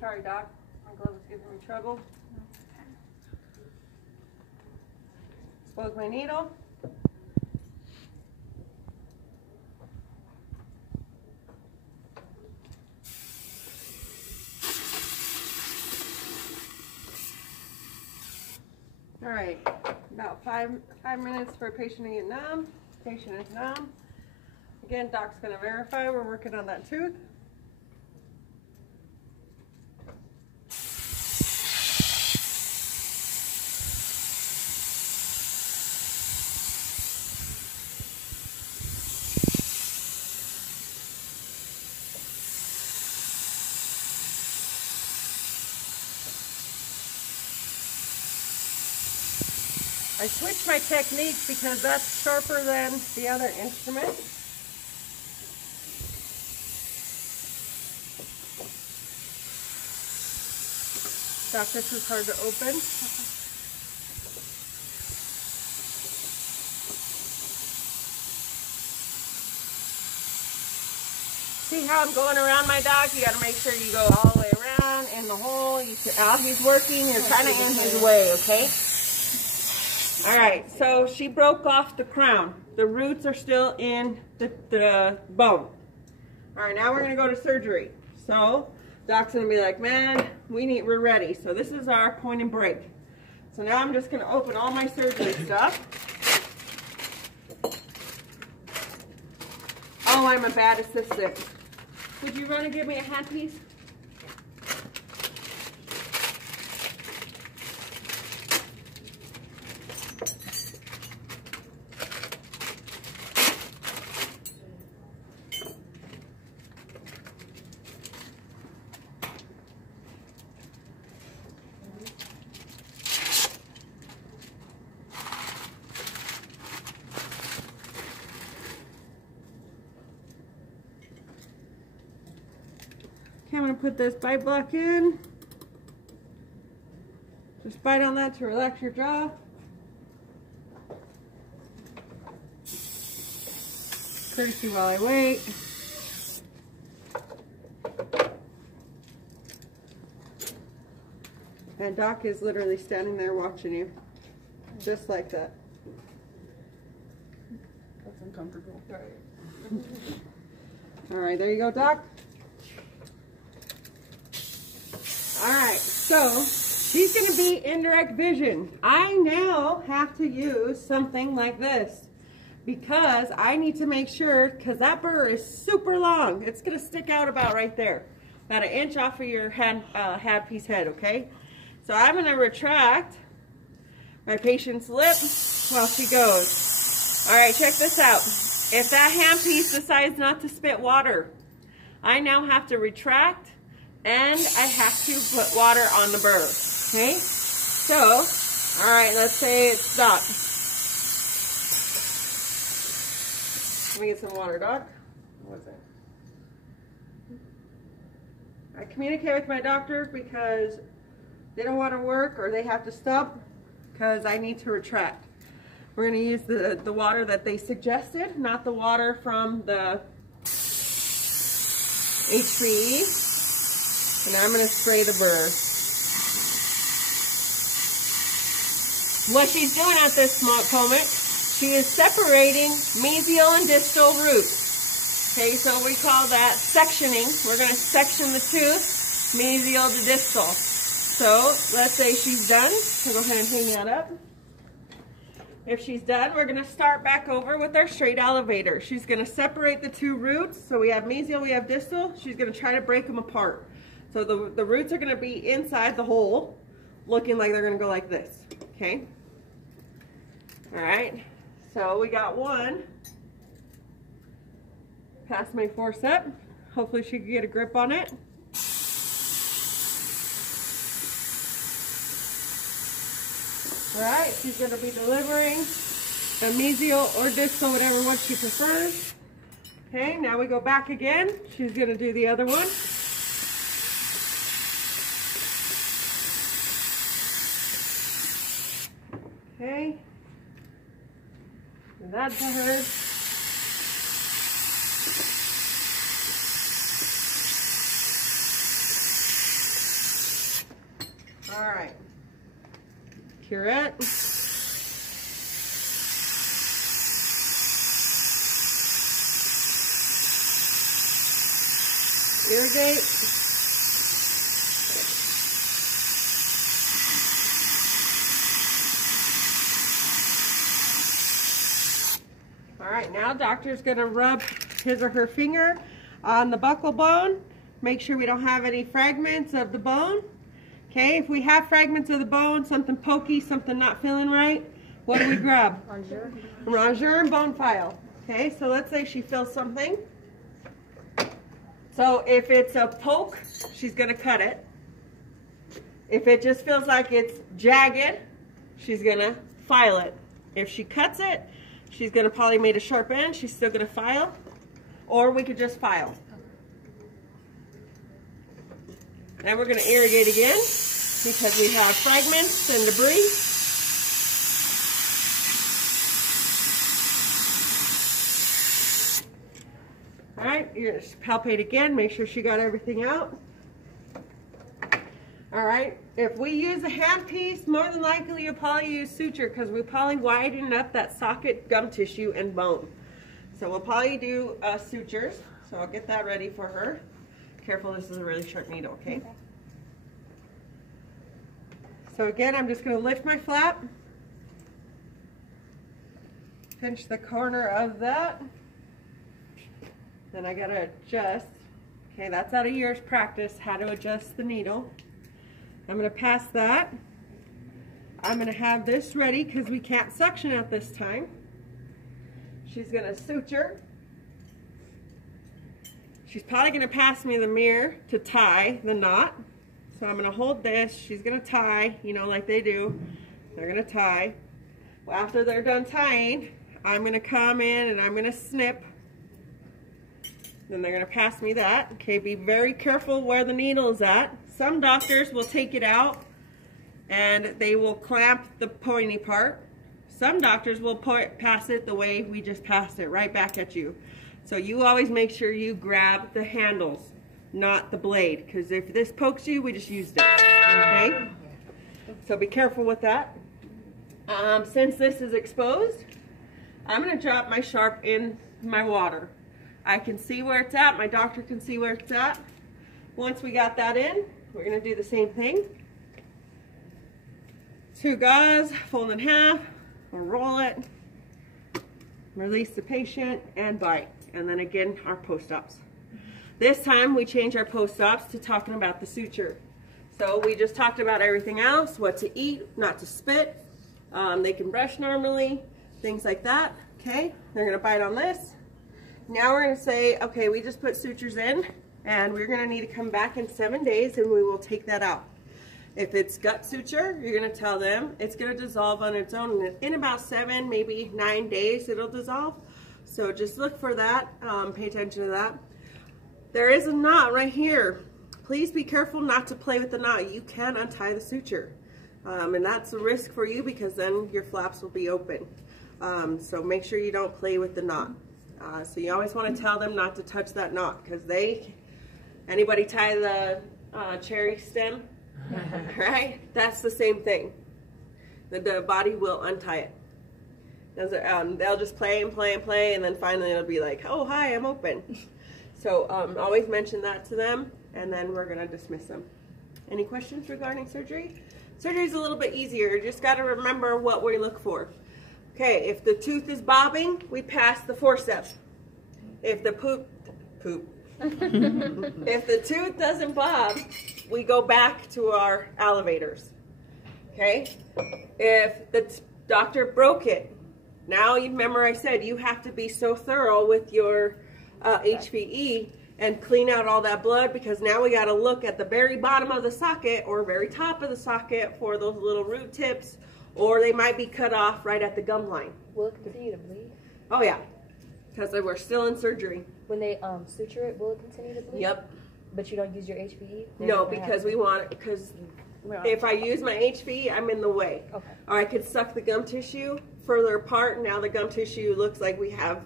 Sorry, Doc. My glove is giving me trouble. Expose my needle. All right, about five minutes for a patient to get numb. Patient is numb. Again, Doc's going to verify we're working on that tooth. I switched my technique because that's sharper than the other instrument. Doc, this is hard to open. See how I'm going around my dog? You got to make sure you go all the way around in the hole. While he's working, you're kind of in his way, okay? All right, so she broke off the crown. The roots are still in the bone. All right, now we're gonna go to surgery. So Doc's gonna be like, man, we're ready. So this is our point and break. So now I'm just gonna open all my surgery stuff. Oh, I'm a bad assistant. Would you run and give me a handpiece? Okay, I'm going to put this bite block in. Just bite on that to relax your jaw. Courtesy while I wait. And Doc is literally standing there watching you. Just like that. That's uncomfortable. All right, there you go, Doc. All right, so she's going to be indirect vision. I now have to use something like this because I need to make sure, because that burr is super long. It's going to stick out about right there, about 1 inch off of your handpiece head, okay? So I'm going to retract my patient's lip while she goes. All right, check this out. If that handpiece decides not to spit water, I now have to retract and I have to put water on the burr, okay? So, all right, let's say it stopped. Let me get some water, Doc. What was it? I communicate with my doctor because they don't want to work or they have to stop because I need to retract. We're going to use the water that they suggested, not the water from the HPE. And I'm going to spray the burr. What she's doing at this moment, she is separating mesial and distal roots. Okay, so we call that sectioning. We're going to section the tooth, mesial to distal. So let's say she's done. So go ahead and hang that up. If she's done, we're going to start back over with our straight elevator. She's going to separate the two roots. So we have mesial, we have distal. She's going to try to break them apart. So the roots are going to be inside the hole, looking like they're going to go like this, okay? All right, so we got one. Past my forceps. Hopefully she can get a grip on it. All right, she's going to be delivering a mesial or distal, whatever one she prefers. Okay, now we go back again. She's going to do the other one. Okay, Give that to her. All right. Curette. Irrigate. All right, now doctor's gonna rub his or her finger on the buccal bone. Make sure we don't have any fragments of the bone. Okay, if we have fragments of the bone, something pokey, something not feeling right, what do we grab? Rongeur and bone file. Okay, so let's say she feels something. So if it's a poke, she's gonna cut it. If it just feels like it's jagged, she's gonna file it. If she cuts it, she's gonna probably made a sharp end, she's still gonna file. Or we could just file. Now we're gonna irrigate again because we have fragments and debris. All right, you're gonna palpate again, make sure she got everything out. All right, if we use a hand piece, more than likely you'll probably use suture because we probably widen up that socket, gum tissue, and bone. So we'll probably do sutures. So I'll get that ready for her. Careful, this is a really sharp needle, okay? So again, I'm just gonna lift my flap, pinch the corner of that. Then I gotta adjust. Okay, that's out of years practice, how to adjust the needle. I'm gonna pass that. I'm gonna have this ready because we can't suction at this time. She's gonna suture. She's probably gonna pass me the mirror to tie the knot. So I'm gonna hold this, she's gonna tie, you know, like they do. They're gonna tie. Well, after they're done tying, I'm gonna come in and I'm gonna snip. Then they're gonna pass me that. Okay, be very careful where the needle is at. Some doctors will take it out and they will clamp the pointy part. Some doctors will pass it the way we just passed it, right back at you. So you always make sure you grab the handles, not the blade, because if this pokes you, we just used it, okay? So be careful with that. Since this is exposed, I'm gonna drop my sharp in my water. I can see where it's at, my doctor can see where it's at. Once we got that in, we're gonna do the same thing. 2 gauze, fold in half, we'll roll it, release the patient, and bite. And then again, our post-ops. This time we change our post-ops to talking about the suture. So we just talked about everything else, what to eat, not to spit. They can brush normally, things like that, okay? They're gonna bite on this. Now we're gonna say, okay, we just put sutures in and we're gonna need to come back in 7 days and we will take that out. If it's gut suture, you're gonna tell them it's gonna dissolve on its own. In about 7, maybe 9 days, it'll dissolve. So just look for that, pay attention to that. There is a knot right here. Please be careful not to play with the knot. You can untie the suture. And that's a risk for you because then your flaps will be open. So make sure you don't play with the knot. So you always want to tell them not to touch that knot because anybody tie the cherry stem, right? That's the same thing. The body will untie it. They'll just play and play and play, and then finally it'll be like, oh, hi, I'm open. So always mention that to them, and then we're going to dismiss them. Any questions regarding surgery? Surgery is a little bit easier. You just got to remember what we look for. Okay, if the tooth is bobbing, we pass the forceps. If the if the tooth doesn't bob, we go back to our elevators. Okay? If the doctor broke it, now you remember I said you have to be so thorough with your HVE and clean out all that blood because now we got to look at the very bottom of the socket or very top of the socket for those little root tips, or they might be cut off right at the gum line. Will it continue to bleed? Oh yeah, because we're still in surgery. When they suture it, will it continue to bleed? Yep. But you don't use your HVE? No, because we want, because if I use my HVE, I'm in the way. Okay. Or I could suck the gum tissue further apart. Now the gum tissue looks like we have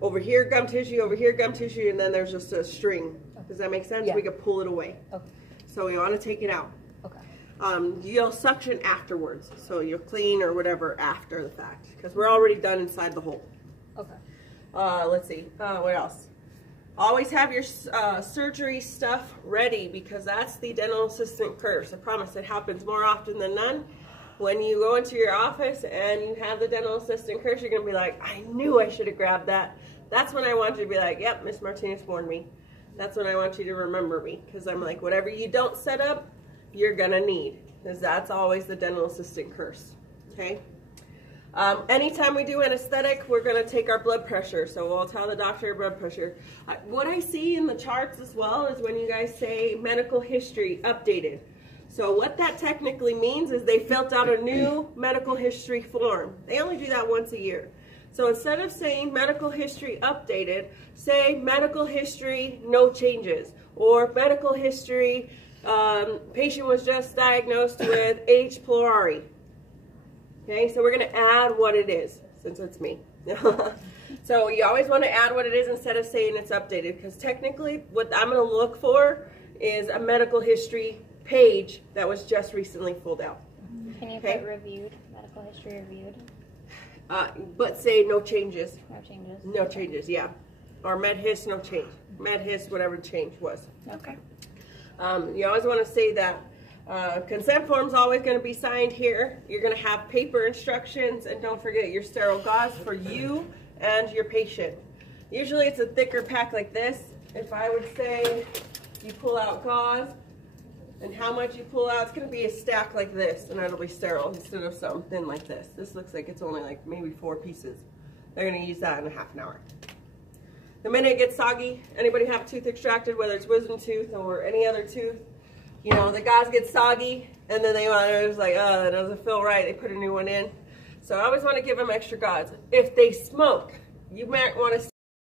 over here gum tissue, over here gum tissue, and then there's just a string. Does that make sense? Yeah. We could pull it away. Okay. So we want to take it out. Okay. You'll suction afterwards, so you'll clean or whatever after the fact, because we're already done inside the hole. Okay. Let's see, what else? Always have your surgery stuff ready, because that's the dental assistant curse. I promise it happens more often than none. When you go into your office and you have the dental assistant curse, you're gonna be like, I knew I should have grabbed that. That's when I want you to be like, yep, Miss Martinez warned me. That's when I want you to remember me, because I'm like, whatever you don't set up, you're gonna need, because that's always the dental assistant curse, okay? Anytime we do anesthetic, we're gonna take our blood pressure, so we'll tell the doctor your blood pressure. What I see in the charts as well is when you guys say medical history updated. So what that technically means is they filled out a new medical history form. They only do that once a year. So instead of saying medical history updated, say medical history no changes, or medical history patient was just diagnosed with H. pylori. Okay, so we're going to add what it is, since it's me. So you always want to add what it is instead of saying it's updated, because technically what I'm going to look for is a medical history page that was just recently filled out. Can you put reviewed, medical history reviewed? But say no changes. No changes. No changes, yeah. Or MedHis, no change. MedHis, whatever the change was. Okay. You always want to say that. Consent form's always going to be signed here. You're going to have paper instructions, and don't forget your sterile gauze for you and your patient. Usually it's a thicker pack like this. If I would say you pull out gauze, and how much you pull out, it's going to be a stack like this, and it'll be sterile instead of something thin like this. This looks like it's only like maybe 4 pieces. They're going to use that in a half an hour. The minute it gets soggy, anybody have a tooth extracted, whether it's wisdom tooth or any other tooth, you know, the gauze gets soggy, and then they want to, it's like, oh, that doesn't feel right. They put a new one in. So I always want to give them extra gauze. If they smoke, you might want to